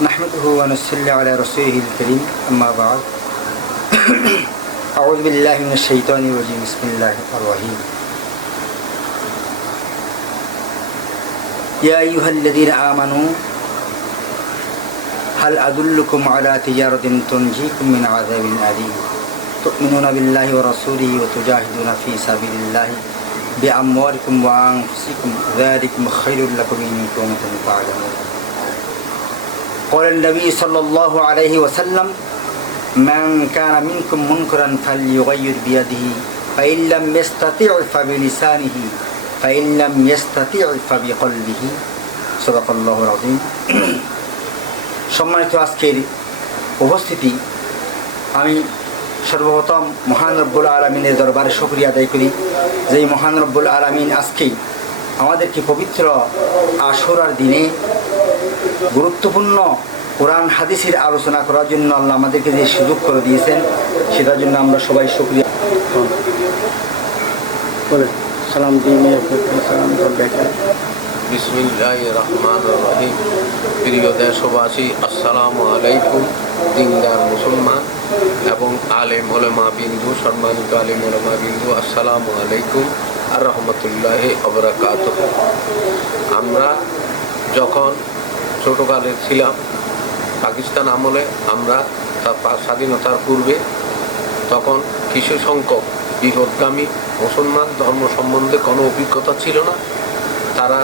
نحمده ونصلي على رسوله الكريم أما بعد. أعوذ بالله من الشيطان الرجيم. بسم الله الرحيم. يا أيها الذين آمنوا هل أدلكم على تجارة تنجيكم من عذاب أليم؟ تؤمنون بالله ورسوله وتجاهدون في سبيل الله بأموالكم وأنفسكم. ذلكم خير لكم إن كنتم تعلمون. قال النبي صلى الله عليه وسلم من كان منكم منكرا فليغير بيده فإن لم يستطع فبلسانه فإن لم يستطع فبقلبه صدق الله العظيم সম্মানিত আজকের উপস্থিতি আমি সর্বপ্রথম মহান রব্বুল আলমিনের দরবারে শুক্রিয়া আদায় করি যে এই মহান রব্বুল আলমিন আজকেই আমাদেরকে পবিত্র আশুরার দিনে গুরুত্বপূর্ণ কোরআন হাদিসের আলোচনা করার জন্য আল্লাহ আমাদেরকে যে সুযোগ করে দিয়েছেন, সেটার জন্য আমরা সবাই শুক্রিয়া। বলে সালাম প্রিয় দেশবাসী, আসসালামু আলাইকুম, দিনদার মুসলমান এবং আলেম ওলেমা বিন্দু, সম্মানিত বিন্দু, আসসালামু আলাইকুম আর রহমতুল্লাহ অবরাকাত আমরা যখন ছোটোকালে ছিলাম। পাকিস্তান আমলে আমরা তার স্বাধীনতার পূর্বে তখন কিছু সংখ্যক বিপদগামী মুসলমান ধর্ম সম্বন্ধে কোনো অভিজ্ঞতা ছিল না। তারা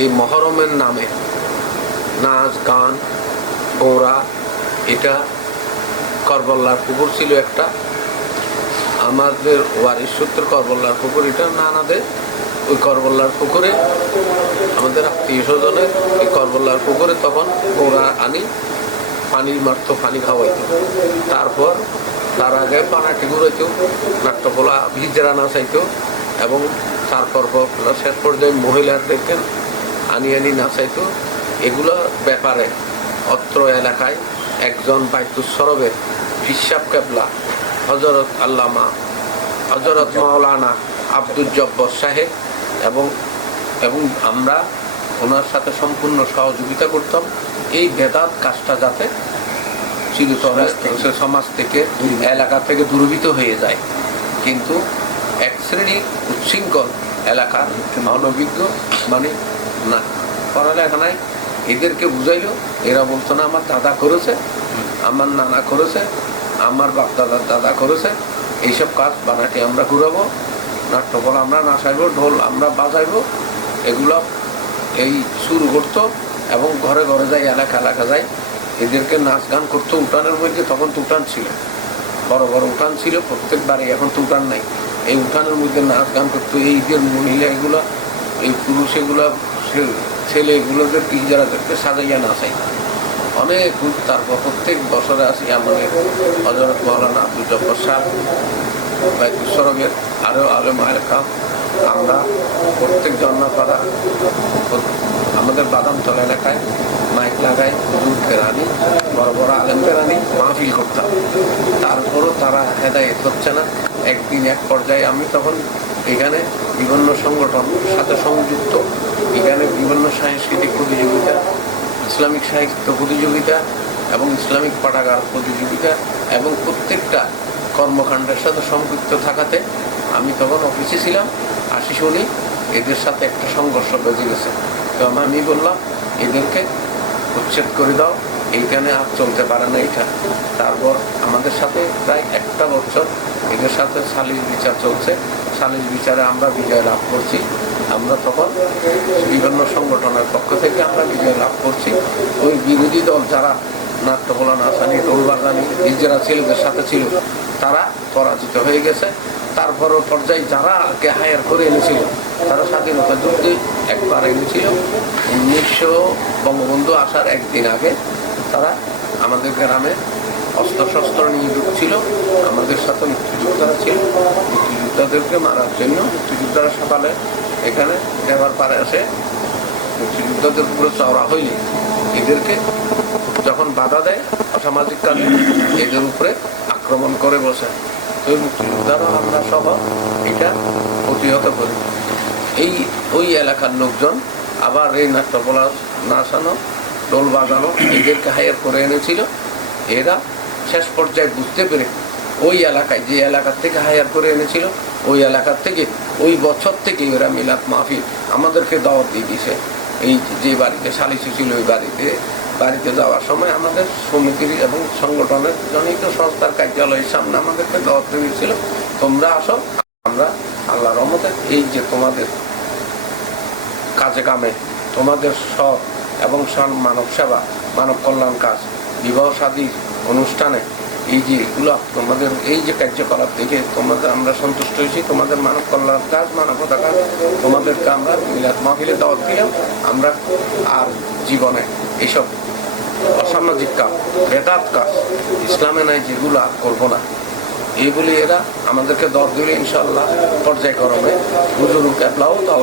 এই মহরমের নামে নাচ, গান ওরা এটা করবল্লার পুকুর ছিল একটা। আমাদের ওয়ারিশ সূত্র করবল্লার পুকুর, এটা নানাদের ওই করবল্লার পুকুরে, আমাদের আত্মীয় স্বজনের এই করবল্লার পুকুরে তখন ওরা আনি পানি মারতো, পানি খাওয়াইত। তারপর তার আগে পানাটি ঘুরাইতো নাট্যকলা ভিজরা নাচাইতো এবং তারপর পর শেষ পর্যায়ে মহিলাদেরকে আনি আনি নাচাইতো। এগুলো ব্যাপারে অত্র এলাকায় একজন বাইতুসরবের ফিসাব কেবলা হজরত আল্লামা হজরত মাওলানা আব্দুল জব্বর সাহেব এবং এবং আমরা ওনার সাথে সম্পূর্ণ সহযোগিতা করতাম। এই বেদাত কাজটা যাতে চিরতরে সমাজ থেকে, এলাকা থেকে দূরীভূত হয়ে যায়। কিন্তু এক শ্রেণি উচ্ছৃঙ্খল এলাকার অনভিজ্ঞ মানে না, পড়ালেখা নাই, এদেরকে বুঝাইল, এরা বলতো, না, আমার দাদা করেছে, আমার নানা করেছে, আমার বাপ দাদার দাদা করেছে, এইসব কাজ বানাটি আমরা ঘুরাবো। নাট্যকলা আমরা নাচাইবো ঢোল আমরা বাজাইবো। এগুলো এই শুরু করতো এবং ঘরে ঘরে যাই, এলাকা এলাকা যাই, এদেরকে নাচ গান করতো। উঠানের মধ্যে তখন তো উঠান ছিল, বড় বড় উঠান ছিল, প্রত্যেক বাড়ি এখন তো উঠান নাই। এই উঠানের মধ্যে নাচ গান করতো, এই যে মহিলা এগুলো, এই পুরুষ এগুলো ছেলে এগুলোদের যারাদেরকে সাজাইয়া নাচাই অনেক তারপর প্রত্যেক বছরে আসি আমাদের হজরত মৌলানা আব্দুল জব্বর সাহ বাইকুসরবের আরও আলম আলকাম আমরা প্রত্যেক জন্মপাড়া, আমাদের বাদাম বাদামতলা এলাকায় মাইক লাগাই হুজুরকে রানি বড় বড় আলেমকে রানি মাহফিল করতাম। তারপরও তারা হেদায়ত হচ্ছে না। একদিন এক পর্যায়ে আমি তখন এখানে বিভিন্ন সংগঠন সাথে সংযুক্ত। এখানে বিভিন্ন সাংস্কৃতিক প্রতিযোগিতা ইসলামিক সাহিত্য প্রতিযোগিতা এবং ইসলামিক পাঠাগার প্রতিযোগিতা এবং প্রত্যেকটা কর্মকাণ্ডের সাথে সম্পৃক্ত থাকাতে আমি তখন অফিসে ছিলাম আসি শুনি এদের সাথে একটা সংঘর্ষ বেজে গেছে। তো আমি বললাম, এদেরকে উচ্ছেদ করে দাও, এইখানে আর চলতে পারে না এইটা। তারপর আমাদের সাথে প্রায় একটা বছর এদের সাথে সালিশ বিচার চলছে। সালিশ বিচারে আমরা বিজয় লাভ করছি। আমরা তখন বিভিন্ন সংগঠনের পক্ষ থেকে আমরা বিজয় লাভ করছি। ওই বিরোধী দল যারা নাট্যকলা নাচানি টোল বাজানি নিজেরা ছেলেদের সাথে ছিল, তারা পরাজিত হয়ে গেছে। তারপরও পর্যায়ে যারা কে হায়ার করে এনেছিল, তারা স্বাধীনতা যুদ্ধে একবার এনেছিল। উনিশশো বঙ্গবন্ধু আসার একদিন আগে তারা আমাদের গ্রামে অস্ত্রশস্ত্র নিয়ে ঢুকছিল, আমাদের সাথে মুক্তিযোদ্ধারা ছিল। মুক্তিযোদ্ধাদেরকে মারার জন্য মুক্তিযোদ্ধারা সকালে এখানে দেওয়ার পারে আসে মুক্তিযোদ্ধাদের পুরো চওড়া হইলে এদেরকে যখন বাধা দেয়, অসামাজিক কারণে এদের উপরে আক্রমণ করে বসে। ওই মুক্তিযোদ্ধারা আমরা সহ এটা প্রতিহত করি। এই, ওই এলাকার লোকজন আবার এই নাট্যকলা নাচানো ডোল বাজানো, এদেরকে হায়ার করে এনেছিল। এরা শেষ পর্যায়ে বুঝতে পেরে ওই এলাকায়, যে এলাকার থেকে হায়ার করে এনেছিল, ওই এলাকার থেকে, ওই বছর থেকে এরা মিলাদ মাহফিল আমাদেরকে দাওয়াত দিয়ে দিছে এই যে বাড়িতে সালিসি ছিল ওই বাড়িতে বাড়িতে যাওয়ার সময় আমাদের সমিতির এবং সংগঠনের জনিত সংস্থার কার্যালয়ের সামনে আমাদেরকে দাওয়াত দিয়ে দিয়েছিল, তোমরা আসো, আমরা আল্লাহ রহমতে এই যে তোমাদের কাজে কামে তোমাদের সৎ এবং মানব সেবা, মানব কল্যাণ কাজ, বিবাহ সাদী অনুষ্ঠানে এই যে এগুলো, তোমাদের এই যে কার্যকলাপ দেখে তোমাদের আমরা সন্তুষ্ট হয়েছি, তোমাদের মানব কল্যাণ কাজ মানবতা কাজ তোমাদেরকে আমরা মিলাদ মাহফিলে দাওয়াত দিলাম। আমরা আর জীবনে এইসব অসামাজিক কাজ, বেদাত কাজ, ইসলামে নাই যেগুলো আর করব না। এই বলে এরা আমাদেরকে দর দিলে ইনশাল্লাহ পর্যায়ক্রমে হুজুর ক্যাবলাও তাও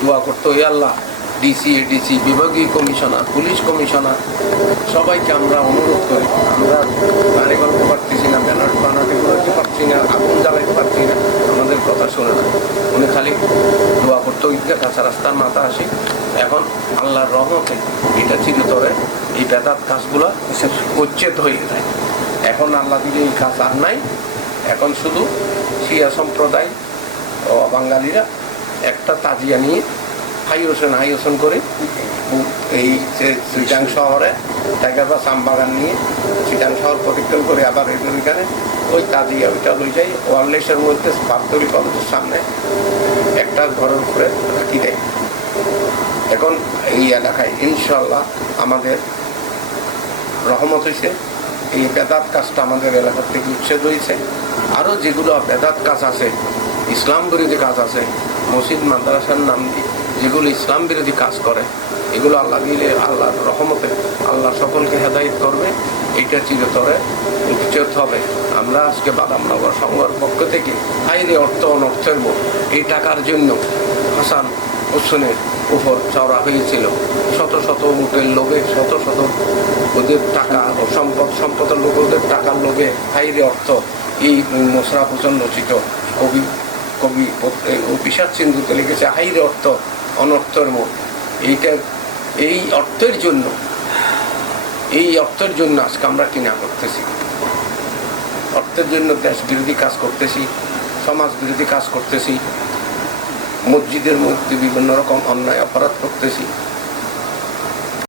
দোয়া করতো আল্লাহ ডিসি এডিসি বিভাগীয় কমিশনার, পুলিশ কমিশনার, সবাইকে আমরা অনুরোধ করি। আমরা গাড়ি গল্প পারতেছি না, ব্যানার বানাতে করতে পারছি না, আগুন জ্বালাইতে পারছি না, আমাদের কথা শোনে না। উনি খালি দোয়া করতো ঈদগাহ কাঁচা রাস্তার মাথা আসি। এখন আল্লাহর রহমতে এটা চিরতরে এই বেদাত কাজগুলো উচ্ছেদ হয়ে যায়। এখন আল্লাহ দিলে এই কাজ আর নাই। এখন শুধু শিয়া সম্প্রদায়, ও বাঙালিরা একটা তাজিয়া নিয়ে হাই হোসেন হাই হোসেন করে এই যে চিটাং শহরে টাইগার বা বাগান নিয়ে চিটাং শহর প্রতিক্রম করে আবার ওইখানে ওই তাজিয়া ওইটা লই যাই, ওয়ারলেসের মধ্যে পার্তরি কলেজের সামনে একটা ঘরের উপরে রাখি দেয়। এখন এই এলাকায় ইনশাল্লাহ আমাদের রহমত হয়েছে এই বেদাত কাজটা আমাদের এলাকার থেকে উচ্ছেদ হয়েছে আরও যেগুলো বেদাত কাজ আছে, ইসলাম বিরোধী কাজ আছে, মসজিদ, মাদ্রাসার নাম দিয়ে যেগুলো ইসলাম বিরোধী কাজ করে, এগুলো আল্লাহ দিলে আল্লাহর রহমতে আল্লাহ সকলকে হেদায়ত করবে এইটা চিরতরে উচ্ছেদ হবে। আমরা আজকে বাদামনগর সংঘর পক্ষ থেকে আইনে অর্থ অনর্থের এই টাকার জন্য হাসান হোসেনের উপর চওড়া হয়েছিল। শত শত উটের লোভে, শত শত ওদের টাকা ও সম্পদ, সম্পদের লোক ওদের টাকার লোভে হাইরে অর্থ এই মোশরাফ হোসেন রচিত কবি কবি বিষাদ সিন্ধুতে লিখেছে হাইরে অর্থ অনর্থের মন এইটা, এই অর্থের জন্য, এই অর্থের জন্য আজকে আমরা কিনা করতেছি। অর্থের জন্য দেশ বিরোধী কাজ করতেছি, সমাজ বিরোধী কাজ করতেছি, মসজিদের মধ্যে বিভিন্ন রকম অন্যায় অপরাধ করতেছি।